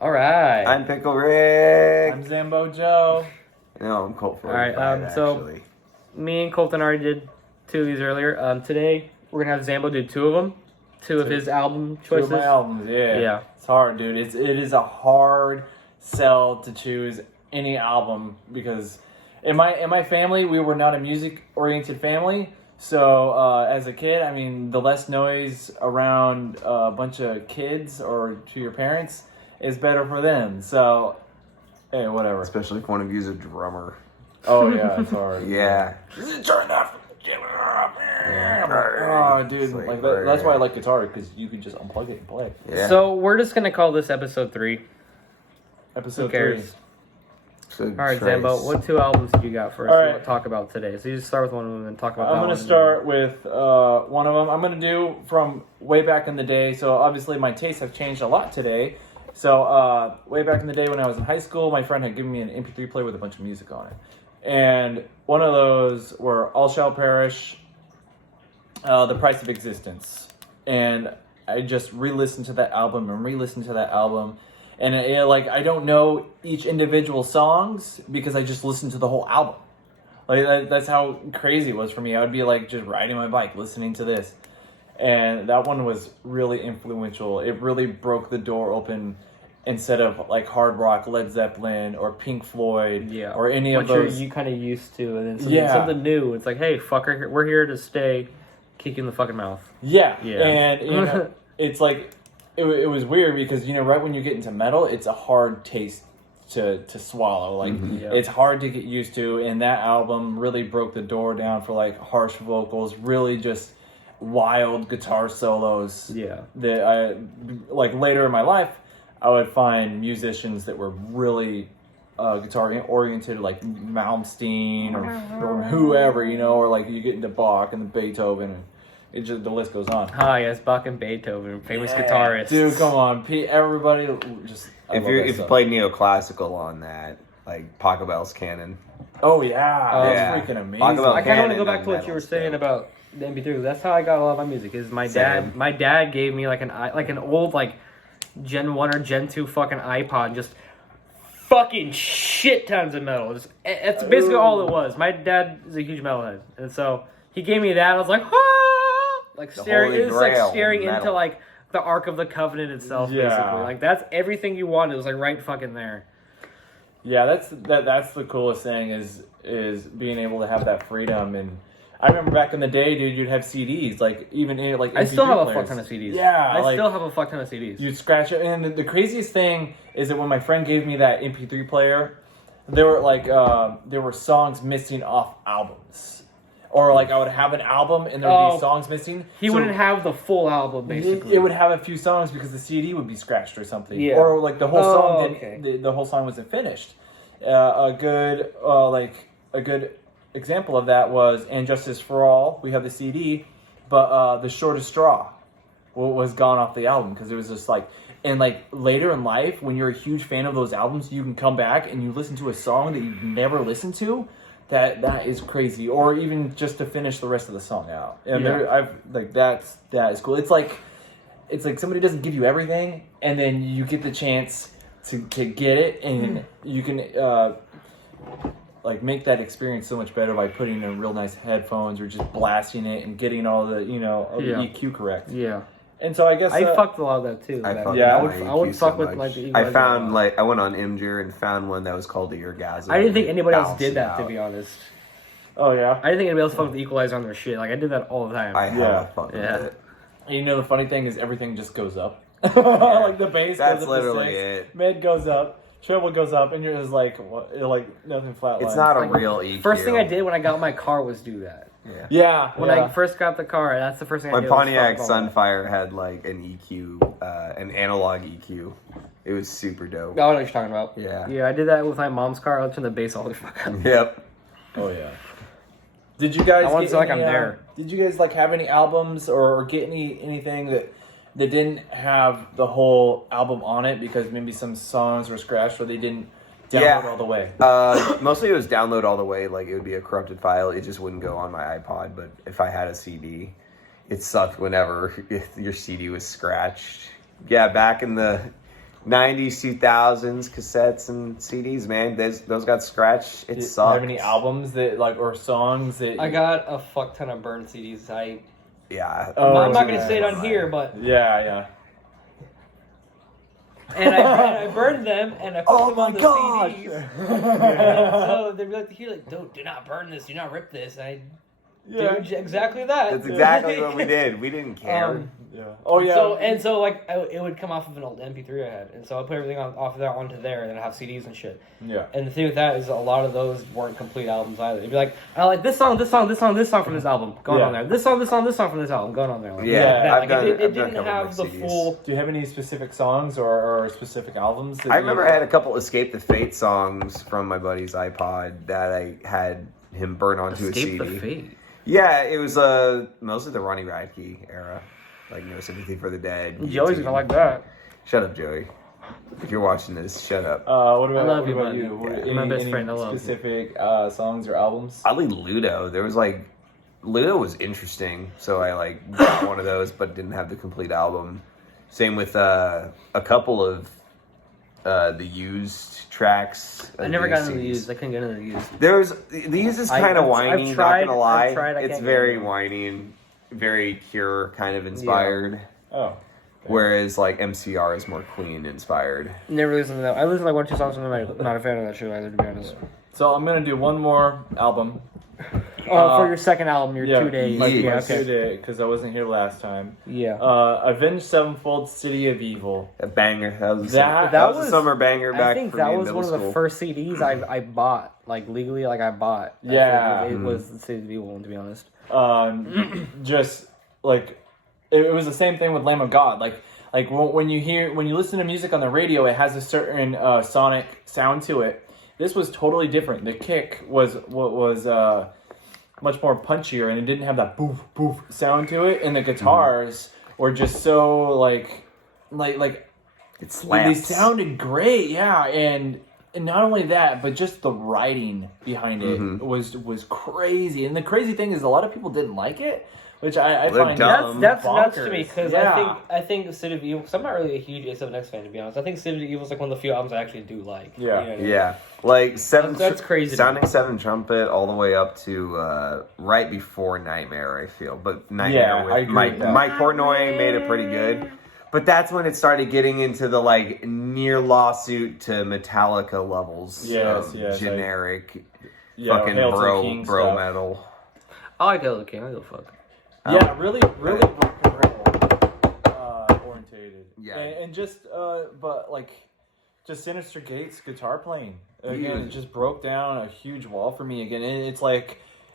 All right. I'm Pickle Rick. I'm Zambo Joe. No, I'm Colt 45, All right, so me and Colton already did two of these earlier. Today, we're going to have Zambo do two of them. Two of his album choices. Two of my albums, yeah. It's hard, dude. It is a hard sell to choose any album because in my family, we were not a music-oriented family. So as a kid, I mean, the less noise around a bunch of kids or to your parents is better for them. So, hey, whatever. Especially if one of you is a drummer. Oh, yeah, it's hard. Yeah. Turn off. Oh, dude, like that's why I like guitar, because you can just unplug it and play. Yeah. So we're just gonna call this episode 3. Episode 3. So All right, Zambo, what two albums did you got for us All right. to talk about today? So you just start with one of them and talk about. I'm going to start with one of them. I'm going to do from way back in the day. So obviously my tastes have changed a lot today. So way back in the day when I was in high school, my friend had given me an MP3 player with a bunch of music on it. And one of those were All Shall Perish, The Price of Existence. And I just re-listened to that album and re-listened to that album. And I don't know each individual songs because I just listened to the whole album. That's how crazy it was for me. I would be like just riding my bike, listening to this. And that one was really influential. It really broke the door open instead of like hard rock, Led Zeppelin, or Pink Floyd, or any of those. You kind of used to, and then something new. It's like, hey, fucker, we're here to stay. Kick you in the fucking mouth. Yeah. And it's like it was weird because right when you get into metal, it's a hard taste to swallow. Like it's hard to get used to. And that album really broke the door down for like harsh vocals, really just wild guitar solos. Yeah. That I like later in my life. I would find musicians that were really guitar oriented, like Malmsteen or whoever, or like you get into Bach and Beethoven, and it just the list goes on. Ah, yes, Bach and Beethoven, famous guitarists. Dude, come on, everybody, just if you played neoclassical on that, like Pachelbel's Canon. Oh yeah, that's freaking amazing. I kind of want to go back to what you were saying about the MP3. That's how I got a lot of my music. Is my dad? My dad gave me like an old Gen 1 or Gen 2 fucking iPod, just fucking shit tons of metal. That's basically all it was. My dad is a huge metalhead, and so he gave me that. I was like, staring. It was like staring into like the Ark of the Covenant itself, basically. Like that's everything you wanted. It was like right fucking there. Yeah, that's the coolest thing is being able to have that freedom. And I remember back in the day, dude, you'd have CDs, I still have a fuck ton of CDs. Yeah, I still have a fuck ton of CDs. You'd scratch it, and the craziest thing is that when my friend gave me that MP3 player, there were songs missing off albums, or like I would have an album and there would be songs missing. He wouldn't have the full album, basically. It would have a few songs because the CD would be scratched or something, or like the whole song the whole song wasn't finished. A good example of that was "And Justice for All." We have the CD, but "The Shortest Straw" was gone off the album because it was just like. And like later in life, when you're a huge fan of those albums, you can come back and you listen to a song that you've never listened to. That is crazy. Or even just to finish the rest of the song out. And that is cool. It's like somebody doesn't give you everything, and then you get the chance to get it, and you can make that experience so much better by putting in real nice headphones or just blasting it and getting all the the EQ correct. Yeah. And so I guess I fucked a lot of that too. I would fuck with like the I found I went on Imgur and found one that was called the Eargasm. I didn't think anybody else did that, to be honest. Oh yeah. I didn't think anybody else fucked with the equalizer on their shit. Like I did that all the time. I have fun with it. And the funny thing is everything just goes up. Like the bass That's goes up literally to 6, it. Mid goes up, treble goes up, and you're just like what? Like nothing flat. It's not a real EQ. First thing I did when I got my car was do that. Yeah. When I first got the car, that's the first thing I did. My Pontiac Sunfire had like an EQ, an analog EQ. It was super dope. I know what you're talking about. Yeah. Yeah, I did that with my mom's car. I turned the bass all the fuck up. Yep. Oh yeah. Did you guys? Did you guys have any albums or get anything that didn't have the whole album on it because maybe some songs were scratched or they didn't download all the way? Mostly it was download all the way. Like it would be a corrupted file. It just wouldn't go on my iPod. But if I had a CD, it sucked whenever your CD was scratched. Yeah, back in the 90s, 2000s cassettes and CDs, man. Those got scratched. It Do you sucked. have any albums that like or songs that I got a fuck ton of burned CDs. Yeah. I'm not gonna say it on here, but yeah. and I burned them and I put them on the CDs. So they'd be like, dude, do not burn this, do not rip this. And I do exactly that. That's exactly what we did. We didn't care. Yeah. Oh yeah. So it would come off of an old MP3 I had, and so I put everything off of that onto there, and then I have CDs and shit. Yeah. And the thing with that is a lot of those weren't complete albums either. They'd be like, I like this song from this album going on there. This song from this album going on there. Like, I've done. It I've done a didn't couple have of the CDs. full. Do you have any specific songs or specific albums? I remember I had a couple Escape the Fate songs from my buddy's iPod that I had him burn onto a CD. Escape the Fate. Yeah, it was mostly the Ronnie Radke era, like No Sympathy for the Dead. Joey's gonna like that. Shut up, Joey. If you're watching this, shut up. What about, I love what you, about buddy. you? Yeah, Any, my best any friend, I love you. specific songs or albums? Oddly, Ludo. There was Ludo was interesting, so I got one of those, but didn't have the complete album. Same with a couple of the used tracks. I never got into the used. I couldn't get into the used. The used is kind of whiny. I've tried, not gonna lie, I've tried, it's can't very get it. whiny and very Cure kind of inspired. Oh. Okay. Whereas MCR is more Queen inspired. Never listened to that. I listened to one or two songs, and I'm not a fan of that shit either, to be honest. So I'm gonna do one more album. For your second album, your 2 days. My, Yeah, my okay. 2 day, because I wasn't here last time. Yeah. Avenged Sevenfold, City of Evil. A banger. That was That was a summer banger back I think for that me in was middle one of the school. first CDs I bought, legally, I bought. Yeah. It was the City of Evil one, to be honest. Just it was the same thing with Lamb of God. When you listen to music on the radio, it has a certain sonic sound to it. This was totally different. The kick was much more punchier, and it didn't have that boof boof sound to it. And the guitars were just so it slaps. they sounded great, yeah. And not only that, but just the writing behind it was crazy. And the crazy thing is, a lot of people didn't like it, which I They're find dumb. That's nuts bonkers. to me, because I think City of Evil, because I'm not really a huge A7X fan, to be honest. I think City of Evil is one of the few albums I actually do like. Yeah. You know what I mean? Yeah. That's crazy to Sounding me. Seven Trumpet all the way up to right before Nightmare, I feel. But Nightmare I with agree with that. Mike Portnoy made it pretty good. But that's when it started getting into the near lawsuit to Metallica levels of generic fucking Hail to the bro King stuff. metal. I like Hail to the King. I go fuck. Yeah, really rock and roll orientated. Yeah. And just just Sinister Gates guitar playing. Again, Yeah. it just broke down a huge wall for me again. And it's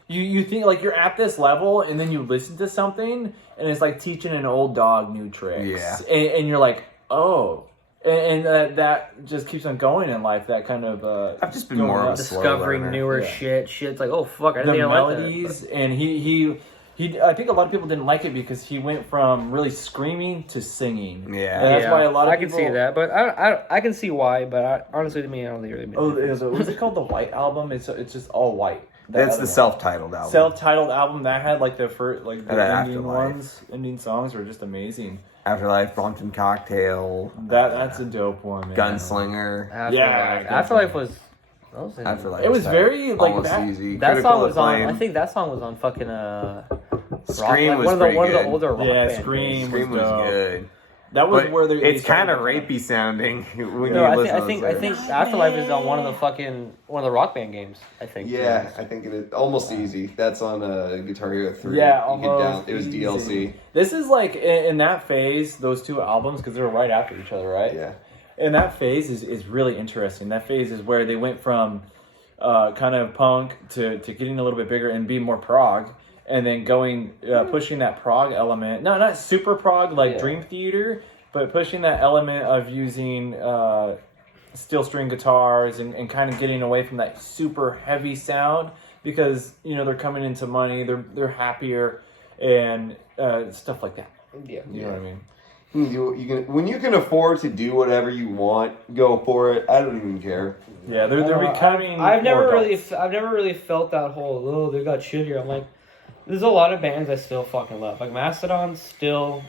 you think you're at this level, and then you listen to something, and it's like teaching an old dog new tricks. Yeah. And you're like, oh. And that just keeps on going in life. That kind of I've just been more of a slow Discovering learner. newer shit. Shit's like, oh fuck, I the didn't like that. melodies, and he I think a lot of people didn't like it because he went from really screaming to singing. Yeah. And that's why a lot of I can people... see that, but I can see why. But honestly, to me, I don't think it really makes Oh, a difference. was it called the White Album? It's just all white. That's the self-titled album. Self-titled album that had the first the And ending Afterlife. ending songs were just amazing. Afterlife, Brompton Cocktail. That's a dope one, man. Gunslinger. Afterlife was. Afterlife. It was very almost that. easy. That Critical song was on. acclaim. I think that song was on fucking Scream was one of pretty the good. older rock Yeah, band Scream. days. Scream was dope. good. That was But where they it's kind of started- rapey sounding when No, you listen I to think those. Afterlife is on one of the rock band games. I think. Yeah, I think it is almost easy. That's on Guitar Hero 3. Yeah, You could almost. it was easy. DLC. This is in that phase, those two albums, because they were right after each other, right? Yeah. And that phase is really interesting. That phase is where they went from kind of punk to getting a little bit bigger and being more prog, and then going pushing that prog element. No, not super prog like Dream Theater, but pushing that element of using steel string guitars and kind of getting away from that super heavy sound, because they're coming into money, they're happier, and stuff like that. Yeah. You know what I mean? When you can afford to do whatever you want, go for it. I don't even care. Yeah, they're becoming. I've never more really, adults. I've never really felt that whole. Oh, they got shit here. I'm like, there's a lot of bands I still fucking love. Like Mastodon, still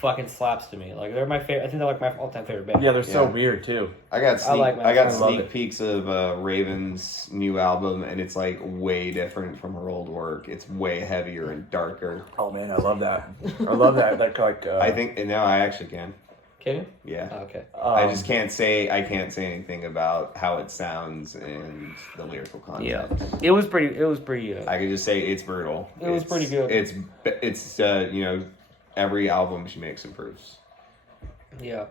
fucking slaps to me. Like they're my favorite. I think they're like my all-time favorite band. Yeah, they're so Yeah. weird too. I got I love sneak it. peeks of Raven's new album, and it's like way different from her old work. It's way heavier and darker. Oh man, I love that. I love that. That like. I think now I actually can. Can you? Yeah. Oh, okay. I just can't say anything about how it sounds and the lyrical content. Yeah. It was pretty. I could just say it's brutal. It was pretty good. It's every album she makes improves. Yeah.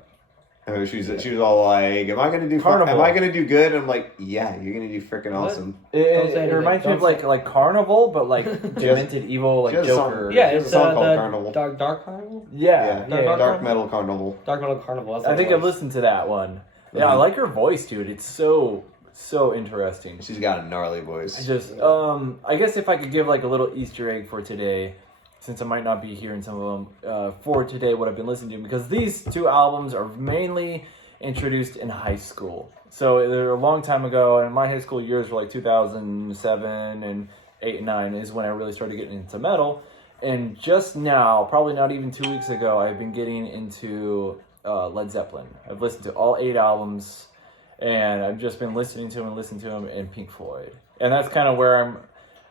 She was all like, "Am I gonna do Carnival? Am I gonna do good?" And I'm like, "Yeah, you're gonna do freaking What? awesome." It reminds me of like Carnival, but like demented evil, like she has a song- Joker. Yeah, There's it's a song called the Carnival. Dark Carnival. Yeah. Dark Metal Carnival. Dark Metal Carnival. That's I what think it I've was. listened to that one. Yeah, I like her voice, dude. It's so interesting. She's got a gnarly voice. I guess if I could give like a little Easter egg for today, since I might not be hearing some of them for today, what I've been listening to, because these two albums are mainly introduced in high school. So they're a long time ago, and my high school years were like 2007 and 8 and 9 is when I really started getting into metal. And just now, probably not even 2 weeks ago, I've been getting into Led Zeppelin. I've listened to all 8 albums, and I've just been listening to them, and Pink Floyd. And that's kind of where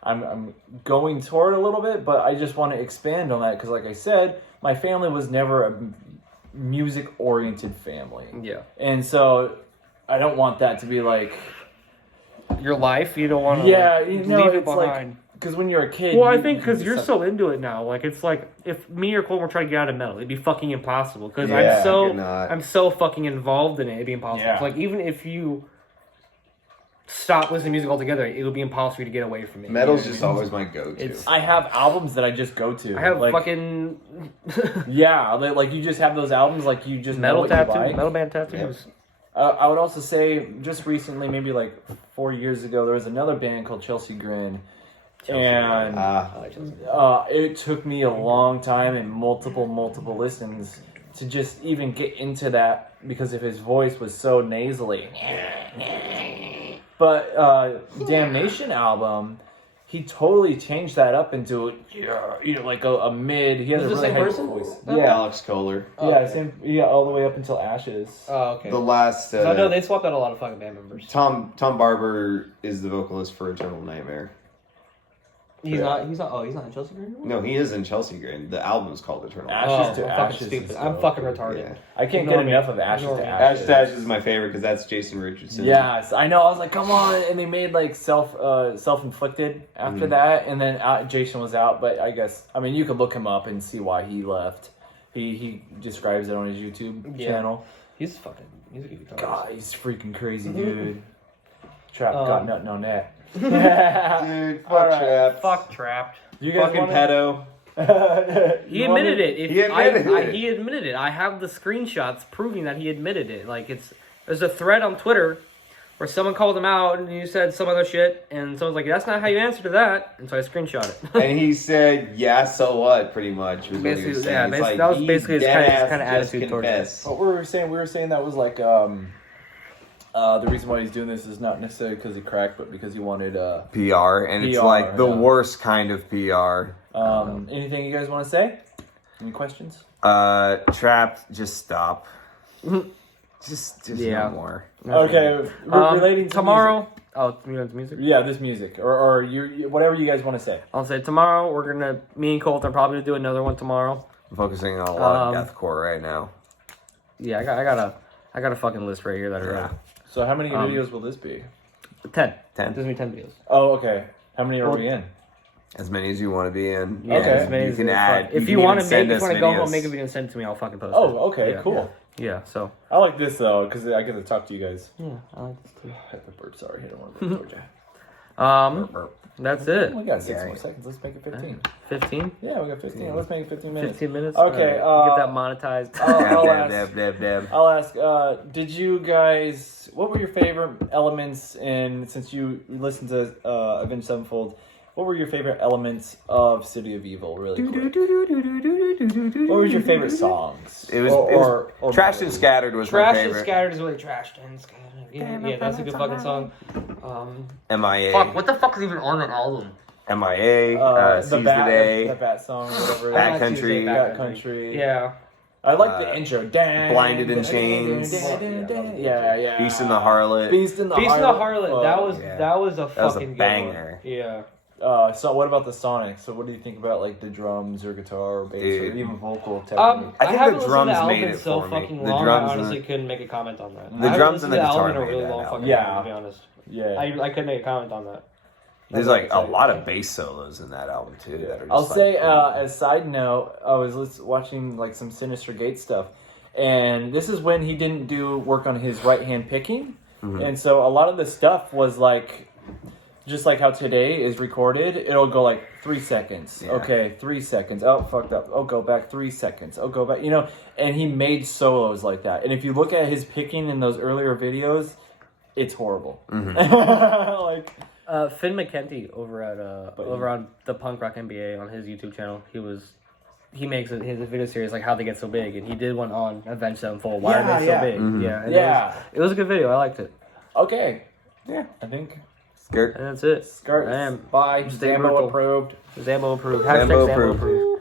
I'm going toward a little bit, but I just want to expand on that because, like I said, my family was never a music-oriented family. Yeah. And so I don't want that to be like... Your life, you don't want to. Yeah, like, you know, leave it it's behind. like... Because when you're a kid... Well, I you- think because you you're just so into it now. Like it's like if me or Cole were trying to get out of metal, it'd be fucking impossible. Because Yeah, you're not. I'm so fucking involved in it. It'd be impossible. Yeah. Like even if you stop listening to music altogether, it would be impossible for you to get away from it. Metal's You know just what I mean? always my go-to. It's- I have albums that I just go to. I have like, fucking Yeah, like you just have those albums, like you just know metal what you tattoos, like. metal band tattoos. I would also say, just recently, maybe like 4 years ago, there was another band called Chelsea Grin. And I like Chelsea. it took me a long time and multiple listens to just even get into that because of his voice was so nasally. But Damnation album, he totally changed that up into like a mid. He has Is a it the really same high person? voice. Yeah, Yeah, Alex Kohler. Oh, yeah, okay. same. Yeah, all the way up until Ashes. Oh, okay. The last So I know they swapped out a lot of fucking band members. Tom Barber is the vocalist for Eternal Nightmare. He's not. Oh, he's not in Chelsea Green anymore? No, he is in Chelsea Green. The album is called Eternal Ashes Nightmare. to I'm fucking Ashes stupid. is I'm dope. fucking retarded. Yeah. I can't Ignore get me. enough of Ashes Ignore to me. Ashes. Ashes to Ashes is my favorite because that's Jason Richardson. Yes, I know. I was like, come on, and they made like self-inflicted after that, and then Jason was out. But I guess you could look him up and see why he left. He describes it on his YouTube channel. He's a good guitarist. God, he's freaking crazy, dude. Trap Um, got nothing on that. Dude, fuck All right. Trapped. Fuck Trapped. You guys Fucking wanna- pedo. He admitted it. He admitted it. He admitted it. I have the screenshots proving that he admitted it. Like there's a thread on Twitter where someone called him out and you said some other shit, and someone's like, "That's not how you answer to that." And so I screenshot it. And he said, "Yeah, so what?" Pretty much was what he Basically, was yeah, saying. It's like, that was he basically his deadass kind of just attitude towards it. confessed. What we were saying that was like the reason why he's doing this is not necessarily because he cracked, but because he wanted PR, and it's PR, like the yeah. worst kind of PR. anything you guys want to say? Any questions? Trapped, just stop. just Yeah. no more. Okay, relating to tomorrow. music. Oh, you want music? Yeah, this music or you whatever you guys want to say. I'll say tomorrow me and Colton are probably gonna do another one tomorrow. I'm focusing on a lot of deathcore right now. Yeah, I got a fucking list right here that I wrote. So how many videos will this be? 10. 10. There's gonna be 10 videos. Oh, okay. How many are we in? As many as you want to be in. Yeah, Okay. as many You as can it's add. fun. If can you even want to send us go home, videos. make a video and send it to me. I'll fucking post it. Oh, okay, Yeah. cool. Yeah. So. I like this though because I get to talk to you guys. Yeah, I like this too. I hit the bird. Sorry, I don't want to burp towards you. That's it. We got 6 Yeah. more seconds. Let's make it 15. 15. Yeah, we got 15. Let's make it 15 minutes. 15 minutes. Okay, Alright, get that monetized. I'll ask, did you guys, what were your favorite elements since you listened to Avenged Sevenfold, what were your favorite elements of City of Evil, really quick? What was your favorite songs? It was Trashed and Scattered was my Trash and favorite. Scattered is really trashed and scattered. Yeah, that's a good fucking song. MIA. Fuck, what the fuck is even on that album? MIA. Seize the Day. The Bat song, whatever. Backcountry. Backcountry. Yeah. I like the intro. Blinded in Chains. Yeah. Beast in the Harlot. Beast in the Harlot. That was a That was a fucking banger. Good one. Yeah. So what about the Sonic? So what do you think about like the drums or guitar or bass or even vocal technique? I think haven't the listened drums to the album made in it so for me. fucking The long. drums I and honestly couldn't make a comment on that. The drums and the album guitar in a really made that long album. fucking time, to be honest. Yeah. I couldn't make a comment on that. There's like a lot of bass solos in that album too. That are just I'll like, say as a side note, I was watching like some Sinister Gate stuff, and this is when he didn't do work on his right hand picking, and so a lot of the stuff was like, just like how today is recorded, it'll go like 3 seconds. Yeah. Okay, 3 seconds. Oh, fucked up. Oh, go back 3 seconds. Oh, go back. You know, and he made solos like that. And if you look at his picking in those earlier videos, it's horrible. Like. Finn McKenty over on the Punk Rock NBA on his YouTube channel. He makes his video series like how they get so big, and he did one on Avenged Sevenfold. Why are they so big? Yeah, it was a good video. I liked it. Okay, yeah, I think. Skirt. And that's it. Skirt. By Stay Zambo brutal. approved. Zambo approved. Zambo Zambo approved. approved.